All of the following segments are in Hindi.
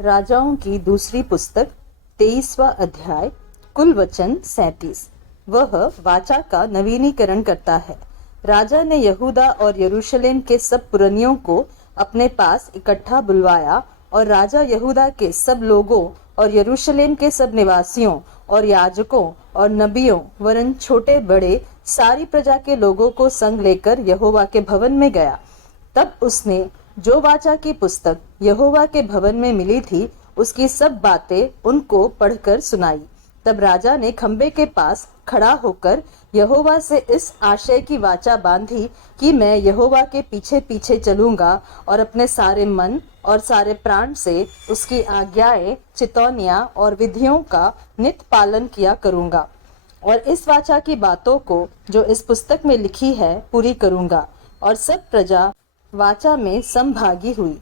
राजाओं की दूसरी पुस्तक 23वां अध्याय। कुल वचन 37। वह वाचा का नवीनीकरण करता है। राजा ने यहूदा और यरूशलेम के सब पुरनियों को अपने पास इकट्ठा बुलवाया और राजा यहूदा के सब लोगों और यरूशलेम के सब निवासियों और याजकों और नबियों वरन छोटे बड़े सारी प्रजा के लोगों को संग लेकर यहोवा के भवन में गया। तब उसने जो वाचा की पुस्तक यहोवा के भवन में मिली थी उसकी सब बातें उनको पढ़कर सुनाई। तब राजा ने खंबे के पास खड़ा होकर यहोवा से इस आशय की वाचा बांधी कि मैं यहोवा के पीछे पीछे चलूंगा और अपने सारे मन और सारे प्राण से उसकी आज्ञाएं, चितौनियां और विधियों का नित पालन किया करूंगा और इस वाचा की बातों को जो इस पुस्तक में लिखी है पूरी करूंगा। और सब प्रजा वाचा में संभागी हुई।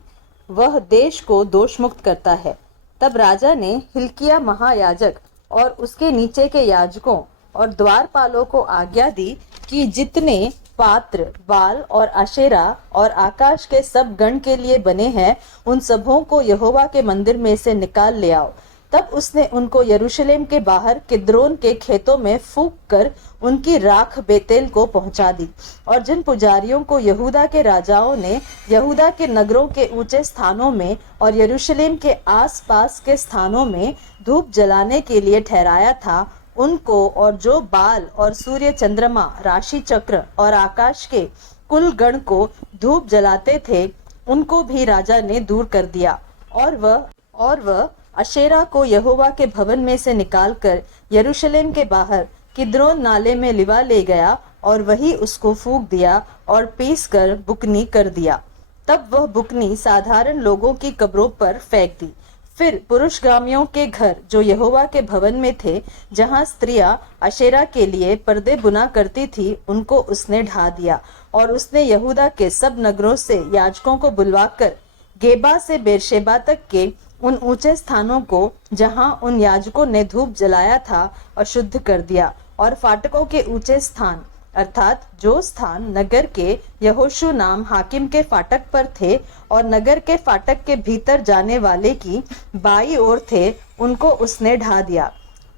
वह देश को दोष मुक्त करता है। तब राजा ने हिल्किया महायाजक और उसके नीचे के याजकों और द्वारपालों को आज्ञा दी कि जितने पात्र बाल और आशेरा और आकाश के सब गण के लिए बने हैं उन सबों को यहोवा के मंदिर में से निकाल ले आओ। तब उसने उनको यरूशलेम के बाहर किद्रोन के खेतों में फूंक कर उनकी राख बेतेल को पहुंचा दी। और जिन पुजारियों को यहूदा के राजाओं ने यहूदा के नगरों के ऊंचे स्थानों में और यरूशलेम के आसपास के स्थानों में धूप जलाने के लिए ठहराया था उनको, और जो बाल और सूर्य चंद्रमा राशि चक्र और आकाश के कुल गण को धूप जलाते थे उनको भी राजा ने दूर कर दिया। और वह अशेरा को यहोवा के भवन में से निकालकर यरूशलेम के बाहर किद्रोन नाले में लिवा ले गया और वही उसको फूंक दिया और पीस कर बुकनी कर दिया। तब वह बुकनी साधारण लोगों की कब्रों पर फेंक दी। फिर पुरुषगामियों के घर जो यहोवा के भवन में थे, जहां स्त्रियां अशेरा के लिए पर्दे बुना करती थी, उनको उसने ढा दिया। और उसने यहूदा के सब नगरों से याजकों को बुलवाकर गेबा से बेरशेबा तक के उन ऊंचे स्थानों को जहां उन याजकों ने धूप जलाया था अशुद्ध कर दिया। और फाटकों के ऊंचे स्थान अर्थात जो स्थान नगर के यहोशू नाम हाकिम के फाटक पर थे और नगर के फाटक के भीतर जाने वाले की बाई ओर थे, उनको उसने ढा दिया।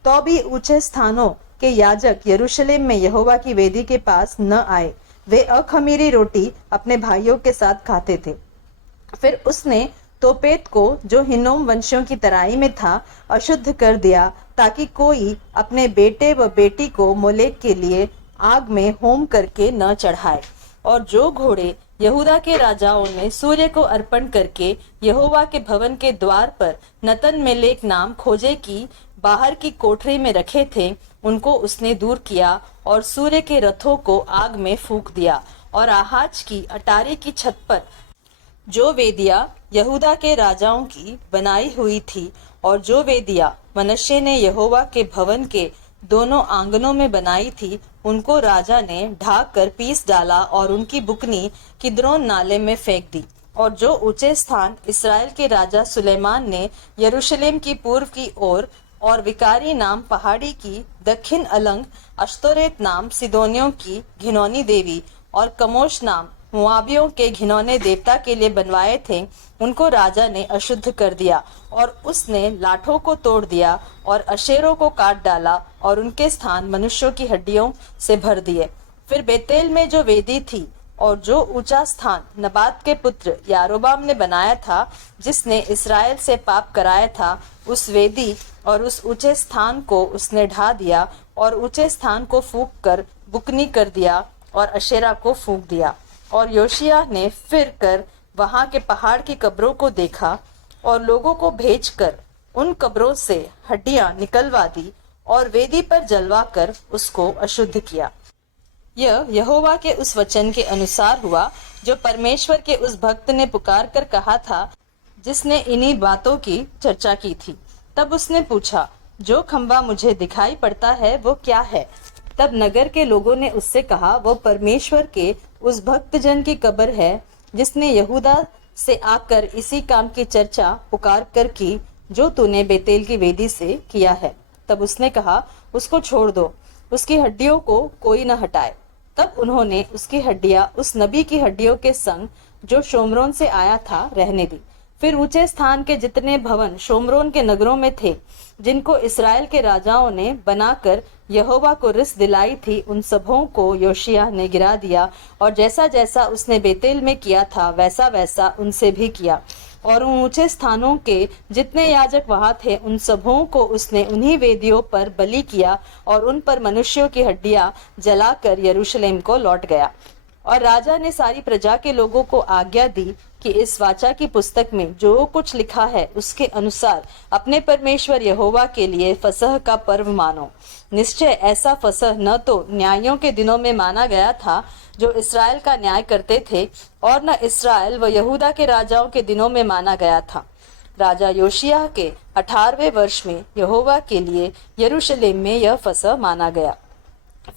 तो भी ऊंचे स्थानों के याजक यरूशलेम में यहोवा की वेदी के पास न आए। वे अखमीरी रोटी अपने भाइयों के साथ खाते थे। फिर उसने तोपेत को जो हिन्नोम वंशियों की तराई में था अशुद्ध कर दिया, ताकि कोई अपने बेटे व बेटी को मोलेक के लिए आग में होम करके न चढ़ाए। और जो घोड़े यहूदा के राजाओं ने सूर्य को अर्पण करके यहोवा के भवन के द्वार पर नतन मेलेक नाम खोजे की बाहर की कोठरी में रखे थे, उनको उसने दूर किया और सूर्य के रथों को आग में फूंक दिया। और आहाज की अटारी की छत पर जो वेदियां यहूदा के राजाओं की बनाई हुई थी और जो वेदियां मनश्शे ने यहोवा के भवन के दोनों आंगनों में बनाई थी, उनको राजा ने ढाक कर पीस डाला और उनकी बुकनी किद्रोन नाले में फेंक दी। और जो ऊंचे स्थान इस्राएल के राजा सुलेमान ने यरूशलेम की पूर्व की ओर और विकारी नाम पहाड़ी की दक्षिण अलंग अश्तोरेत नाम सिदोनियों की घिनौनी देवी और कमोश नाम मुआबियों के घिनौने देवता के लिए बनवाए थे, उनको राजा ने अशुद्ध कर दिया। और उसने लाठों को तोड़ दिया और अशेरों को काट डाला और उनके स्थान मनुष्यों की हड्डियों से भर दिए। फिर बेतेल में जो वेदी थी और जो ऊंचा स्थान नबात के पुत्र यारोबाम ने बनाया था, जिसने इसराइल से पाप कराया था, उस वेदी और उस ऊंचे स्थान को उसने ढा दिया और ऊंचे स्थान को फूंक कर बुकनी कर दिया और अशेरा को फूंक दिया। और योशिया ने फिर कर वहां के पहाड़ की कब्रों को देखा और लोगों को भेजकर उन कब्रों से हड्डियां निकलवा दी और वेदी पर जलवा कर उसको अशुद्ध किया। यह यहोवा के उस वचन के अनुसार हुआ जो परमेश्वर के उस भक्त ने पुकार कर कहा था, जिसने इन्हीं बातों की चर्चा की थी। तब उसने पूछा, जो खंबा मुझे दिखाई पड़ता है वो क्या है? तब नगर के लोगों ने उससे कहा, वो परमेश्वर के उस भक्त जन की कब्र है जिसने यहूदा से आकर इसी काम की चर्चा पुकार कर की जो तूने बेतेल की वेदी से किया है। तब उसने कहा, उसको छोड़ दो, उसकी हड्डियों को कोई न हटाए। तब उन्होंने उसकी हड्डियां उस नबी की हड्डियों के संग जो शोमरोन से आया था रहने दी। फिर ऊंचे स्थान के जितने भवन शोमरोन के नगरों में थे, जिनको इसराइल के राजाओं ने बनाकर यहोवा को रिस दिलाई थी, उन सबों को योशिय्याह ने गिरा दिया, और जैसा जैसा उसने बेतेल में किया था वैसा वैसा उनसे भी किया। और उन ऊंचे स्थानों के जितने याजक वहां थे, उन सबों को उसने उन्हीं वेदियों पर बलि किया और उन पर मनुष्यों की हड्डियां जलाकर यरूशलेम को लौट गया। और राजा ने सारी प्रजा के लोगों को आज्ञा दी कि इस वाचा की पुस्तक में जो कुछ लिखा है उसके अनुसार अपने परमेश्वर यहोवा के लिए फसह का पर्व मानो। निश्चय ऐसा फसह न तो न्यायों के दिनों में माना गया था जो इसराइल का न्याय करते थे, और न इसराइल व यहूदा के राजाओं के दिनों में माना गया था। राजा योशिय्याह के 18वें वर्ष में यहोवा के लिए यरूशलेम में यह फसह माना गया।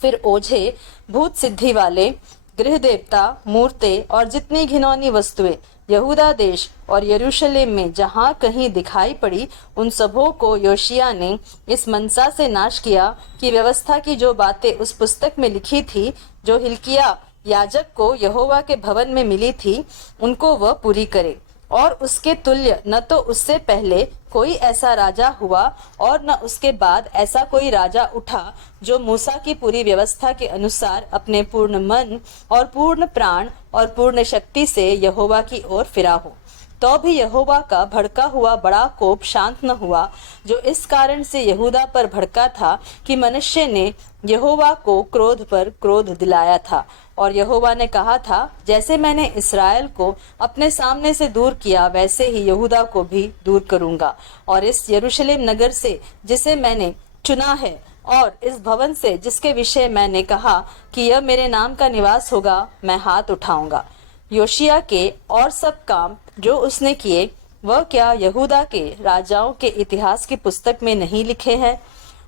फिर ओझे, भूत सिद्धि वाले, गृह देवता, मूर्ते और जितनी घिनौनी वस्तुएं यहूदा देश और यरूशलेम में जहां कहीं दिखाई पड़ी, उन सबों को योशिय्याह ने इस मनसा से नाश किया कि व्यवस्था की जो बातें उस पुस्तक में लिखी थी, जो हिल्किय्याह याजक को यहोवा के भवन में मिली थी, उनको वह पूरी करे। और उसके तुल्य न तो उससे पहले कोई ऐसा राजा हुआ और न उसके बाद ऐसा कोई राजा उठा जो मूसा की पूरी व्यवस्था के अनुसार अपने पूर्ण मन और पूर्ण प्राण और पूर्ण शक्ति से यहोवा की ओर फिरा हो। तो भी यहोवा का भड़का हुआ बड़ा कोप शांत न हुआ, जो इस कारण से यहूदा पर भड़का था कि मनुष्य ने यहोवा को क्रोध पर क्रोध दिलाया था। और यहोवा ने कहा था, जैसे मैंने इसराइल को अपने सामने से दूर किया, वैसे ही यहूदा को भी दूर करूंगा। और इस यरूशलेम नगर से जिसे मैंने चुना है, और इस भवन से जिसके विषय मैंने कहा कि यह मेरे नाम का निवास होगा, मैं हाथ उठाऊंगा। योशिय्याह के और सब काम जो उसने किए, वह क्या यहूदा के राजाओं के इतिहास की पुस्तक में नहीं लिखे हैं?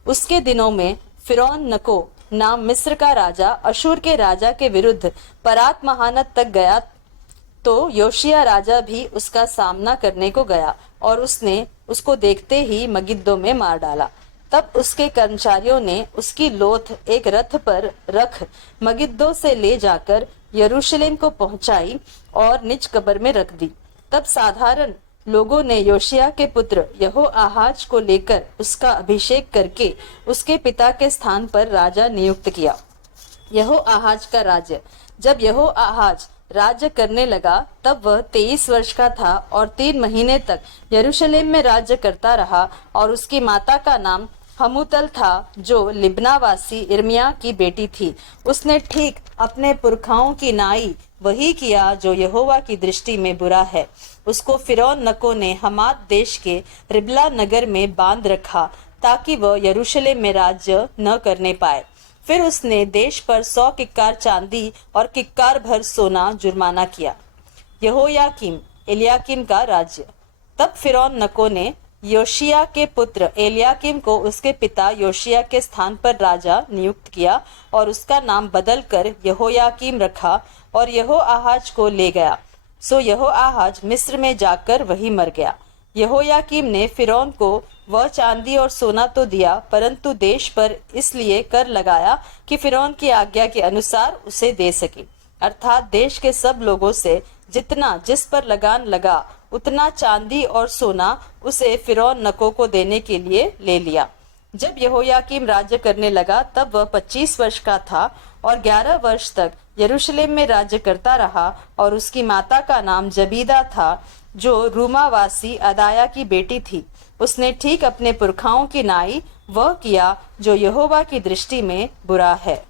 उसके दिनों में फिरौन नको नाम मिस्र का राजा अशूर के राजा के विरुद्ध परात महानत तक गया, तो योशिय्याह राजा भी उसका सामना करने को गया, और उसने उसको देखते ही मगिद्दो में मार डाला। तब उसके कर्मचारियों ने उसकी लोथ एक रथ पर रख मगिद्दो से ले जाकर यरूशलेम को पहुंचाई और निज कब्र में रख दी। तब साधारण लोगों ने योशिय्याह के पुत्र यहोआहाज को लेकर उसका अभिषेक करके उसके पिता के स्थान पर राजा नियुक्त किया। यहोआहाज का राज्य। जब यहोआहाज राज्य करने लगा, तब वह 23 वर्ष का था और 3 महीने तक यरूशलेम में राज्य करता रहा। और उसकी माता का नाम हमूतल था, जो लिब्नावासी इर्मिया की बेटी थी। उसने ठीक अपने पुरखाओं की नाई वही किया जो यहोवा की दृष्टि में बुरा है। उसको फिरौन नको ने हमात देश के रिबला नगर में बांध रखा, ताकि वह यरूशलेम में राज्य न करने पाए। फिर उसने देश पर 100 किक्कार चांदी और किक्कार भर सोना जुर्माना किया। यहोयाकीम एलियाकीम का राज्य। तब फिरौन नको ने योशिय्याह के पुत्र एलियाकीम को उसके पिता योशिय्याह के स्थान पर राजा नियुक्त किया, और उसका नाम बदल कर यहोयाकीम रखा, और यहोआहाज को ले गया। सो यहोआहाज मिस्र में जाकर वही मर गया। यहोयाकीम ने फिरौन को वह चांदी और सोना तो दिया, परंतु देश पर इसलिए कर लगाया कि फिरौन की आज्ञा के अनुसार उसे दे सके। अर्थात देश के सब लोगों से जितना जिस पर लगान लगा, उतना चांदी और सोना उसे फिरौन नको को देने के लिए ले लिया। जब यहोयाकीम राज्य करने लगा, तब वह 25 वर्ष का था और 11 वर्ष तक यरूशलेम में राज्य करता रहा। और उसकी माता का नाम जबीदा था, जो रूमावासी अदाया की बेटी थी। उसने ठीक अपने पुरखाओं की नाई वह किया जो यहोवा की दृष्टि में बुरा है।